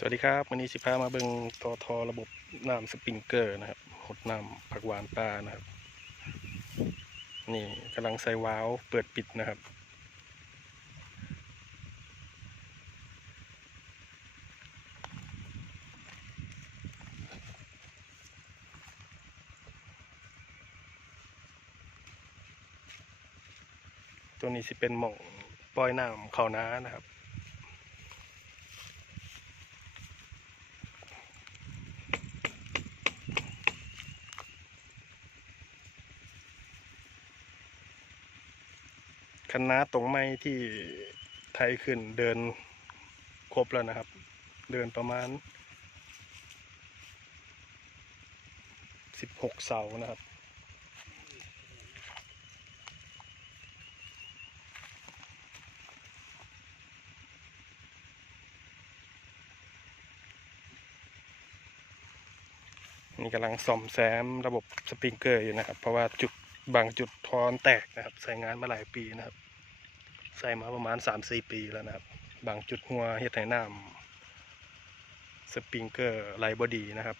สวัสดีครับวันนี้สิพามาเบิงตอทอระบบน้ำสปริงเกอร์นะครับหดน้ำผักหวานปลานะครับ นี่กำลังใส่วาล์วเปิดปิดนะครับ ตัวนี้สิเป็นหม่องปล่อยน้ำเข้าน้านะครับ คณะตรงไม้ที่ไทยขึ้นเดินครบแล้วนะครับ เดินประมาณสิบหกเสานะครับนี่กำลังซ่อมแซมระบบสปริงเกอร์อยู่นะครับ เพราะว่าจุด บางจุดทอนแตกนะครับ ใส่งานมาหลายปีนะครับ ใส่มาประมาณสามสี่ปีแล้วนะครับ บางจุดหัวเฮ็ดไหน้ำสปริงเกอร์ไลบอดีนะครับ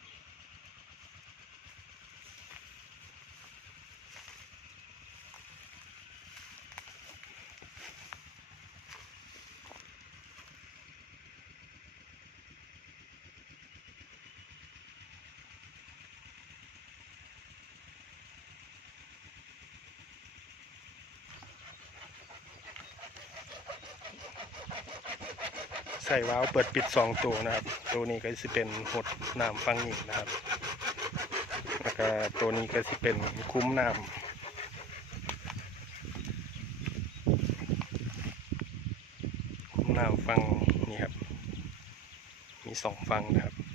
ใส่วาวเปิดปิดสองตัวนะครับ ตัวนี้ก็จะเป็นหดน้ำฟังนี่นะครับแล้วก็ตัวนี้ก็จะเป็นคุ้มน้ำคุ้มน้ำฟังนี่ครับ มีสองฟังนะครับ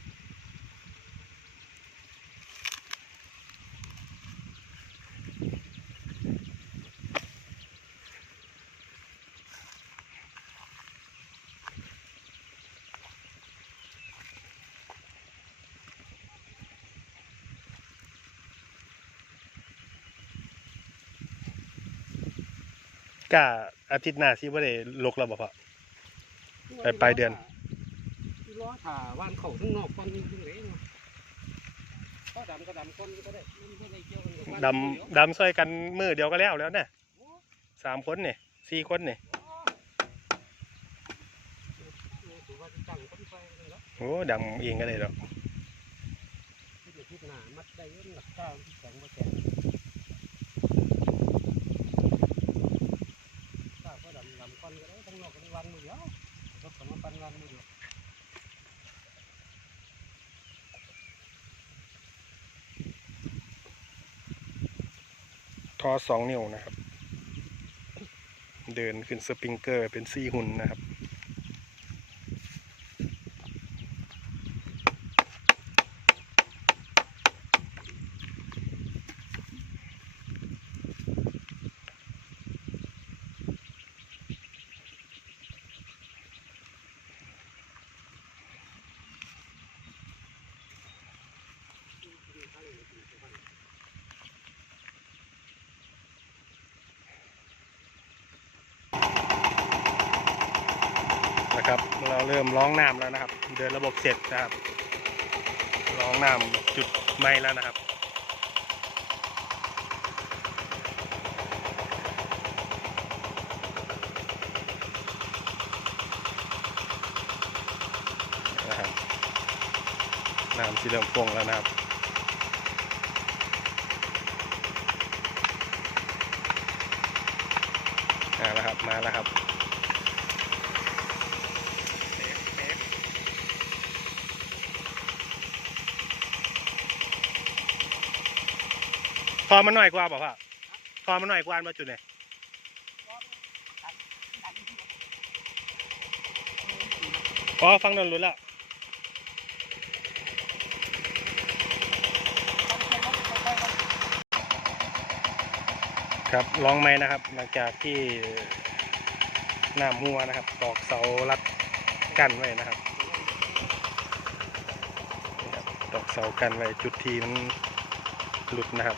กะอาทิตย์หน้าสิบ่ได้ลกแล้วบ่พ่อ ไปปลายเดือน ล้อถ่าว่านเขาข้างนอกก่อนนี่ถึงเลยเนาะก็ดำก็ดำก้นก็ได้มันไม่ได้เกี่ยวกันกับบ้านดำดำซอยกันมือเดียวก็แล้วแล้วเนี่ยสามคนเนี่ยสี่คนเนี่ยถือว่าจะจังคนไฟเลยแล้วโอ้ดำเองก็ได้หรอกที่จะคิดหนามัดได้เงินหลักเก้าที่แข็งมาแกงถ้าก็ดำดำก้อนก็ได้ทั้งนอกทั้งวันมือเดียวรถก็มาปันวันมือเดียว ทอสองนิ้วนะครับ เดินขึ้นสปริงเกอร์เป็นซี่หุ่นนะครับ นะครับ เราเริ่มร้องน้ำแล้วนะครับ เดินระบบเสร็จนะครับ ร้องน้ำจุดไม้แล้วนะครับนะครับน้ำที่เริ่มฟงแล้วนะครับมาแล้วครับ มาแล้วครับ อมันหน่อยกว่าบอกว่าพอมันหน่อยกว่ามาจุดไหนพอฟังนนรู้แล้วครับลองไหมนะครับ หลังจากที่หน้ำหัวนะครับ ตอกเสารัดกั้นไว้นะครับตอกเสากันไว้จุดที่มันหลุดนะครับ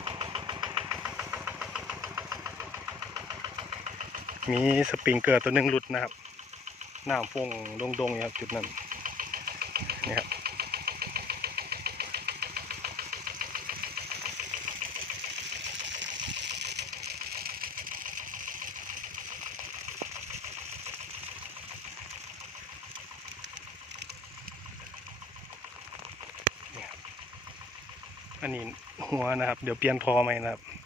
มีสปริงเกอร์ตัวหนึ่งหลุดนะครับน้ำฟงดงๆอยู่ครับจุดนั้นนี่ครับนี่ครับอันนี้หัวนะครับ เดี๋ยวเปลี่ยนทอใหม่นะครับ